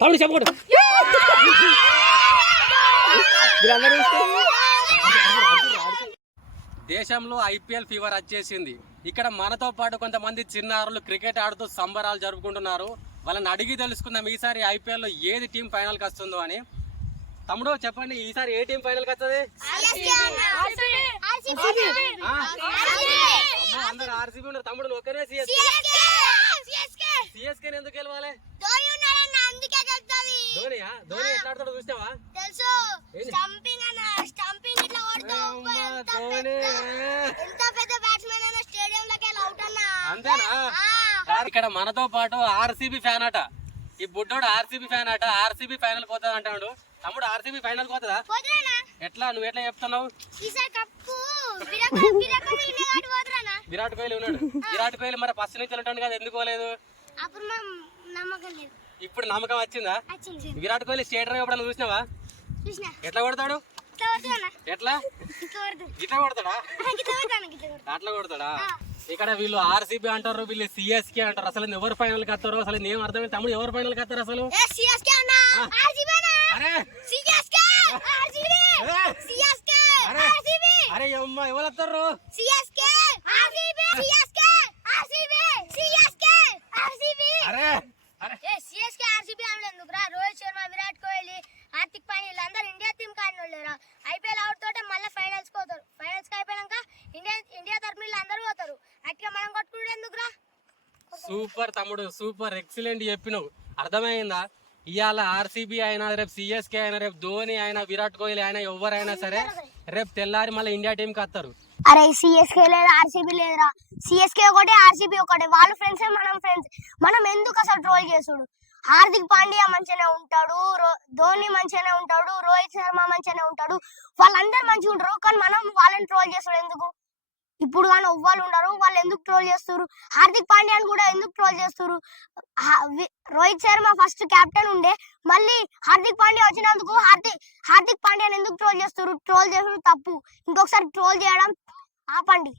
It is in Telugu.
తమ్ముడు చెప్పకూడదు దేశంలో ఐపీఎల్ ఫీవర్ వచ్చేసింది. ఇక్కడ మనతో పాటు కొంతమంది చిన్నారులు క్రికెట్ ఆడుతూ సంబరాలు జరుపుకుంటున్నారు. వాళ్ళని అడిగి తెలుసుకుందాం ఈసారి ఐపీఎల్లో ఏది టీం ఫైనల్కి వస్తుందో అని. తమ్ముడు చెప్పండి ఈసారి ఏ టీం ఫైనల్కి వస్తుంది? ఆ? అమ్మో, అందరు ఆర్సీబీ ఉన్నారు. తమ్ముడు ఒక్కనే సిఎస్కే సిఎస్కే ఎందుకు గెలవాలి? ధోనియా ధోని ఎట్లా ఆడతాడో చూసావా తెలుసు. స్టంపింగ్ అన్న స్టంపింగ్ ఇట్లా కొడుతూ ఎంత ధోని? పెద్ద- ఎంత పెద్ద బ్యాట్స్మెన్ అయినా స్టేడియం లోకి అవుట్ అన్నా. అంతేనా? ఆ, ఇక్కడ మనతో పాటు ఆర్సీబీ ఫ్యాన్ అట. ఈ బుడ్డోడు ఆర్సీబీ ఫ్యాన్ అట. ఆర్సీబీ ఫైనల్ పోతుంది అంటాడు తమ్ముడు ఆర్సీబీ ఫైనల్ పోతుందా? ఎట్లా? నువ్వు ఎట్లా చెప్తున్నావు? విరాట్ కోహ్లీ- ఉన్నాడు. విరాట్ కోహ్లీ మరి ఫస్ట్ నుంచి ఉంటాడు కదా ఎందుకు పోలేదు? అప్పుడు మనం నమ్మకం లేదు. ఇప్పుడు నమ్మకం వచ్చిందా? విరాట్ కోహ్లీ స్టేటర్ ఎప్పుడన్నా చూసినావా? చూసినా. ఎట్లా కొడతాడు? ఎట్లా? ఇట్లా కొడుతు ఇట్లా కొడతాడా? అట్లా కొడతాడా? ఇక్కడ వీళ్ళు ఆర్సీబీ అంటారు వీళ్ళు సిఎస్కే అంటారు. అసలు ఎవరు ఫైనల్కి వస్తారో అసలు నేను అర్థమైంది? తమ్ముడు ఎవరు ఫైనల్కి వస్తారు అసలు? అరే! అమ్మ ఎవరు వస్తారు CSK RCB CSK RCB CSK RCB అరే అరే ఏ సిఎస్కే ఆర్సీబీ ఆడలేదు ఎందుకురా రోహిత్ శర్మ విరాట్ కోహ్లీ హార్దిక్ పాండ్యా వీళ్ళందరూ ఇండియా టీం కాడినోళ్ళేరా ఐపీఎల్ అవుట్ తోటే మళ్ళీ ఫైనల్స్ పోతారు ఫైనల్స్కి అయిపోయాక ఇండియా ఇండియా తరఫున వీళ్ళు అందరూ పోతారు అట్లా మనం కొట్టుకుంటే ఎందుకురా సూపర్ తమ్ముడు సూపర్. ఎక్సలెంట్ చెప్పినావు. అర్థమైందా? ఇవాళ ఆర్సీబీ అయినా రేపు సిఎస్కే అయినా రేపు ధోని అయినా విరాట్ కోహ్లీ అయినా ఎవరైనా సరే రేపు తెల్లారి మళ్ళీ ఇండియా టీంకి వస్తారు. అరే సిఎస్కే లేదా ఆర్సీబీ లేదురా. సిఎస్కే ఒకటి ఆర్సీబీ ఒకటి. వాళ్ళ ఫ్రెండ్స్ మనం ఫ్రెండ్స్ మనం ఎందుకు అసలు ట్రోల్ చేసుడు? హార్దిక్ పాండ్యా మంచిగానే ఉంటాడు రో- ధోని మంచిగానే ఉంటాడు రోహిత్ శర్మ మంచిగానే ఉంటాడు. వాళ్ళందరూ మంచిగా ఉంటారు కానీ మనం వాళ్ళని ట్రోల్ చేస్తాడు ఎందుకు? ఇప్పుడు కానీ ఎవ్వరు ఉండరు. వాళ్ళు ఎందుకు ట్రోల్ చేస్తారు హార్దిక్ పాండ్యాని కూడా ఎందుకు ట్రోల్ చేస్తారు రోహిత్ శర్మ ఫస్ట్ కెప్టెన్ ఉండే. మళ్ళీ హార్దిక్ పాండ్యా వచ్చినందుకు హార్దిక్ హార్దిక్ పాండ్యాని ఎందుకు ట్రోల్ చేస్తారు ట్రోల్ చేసుడు తప్పు. ఇంకొకసారి ట్రోల్ చేయడం ఆపండి.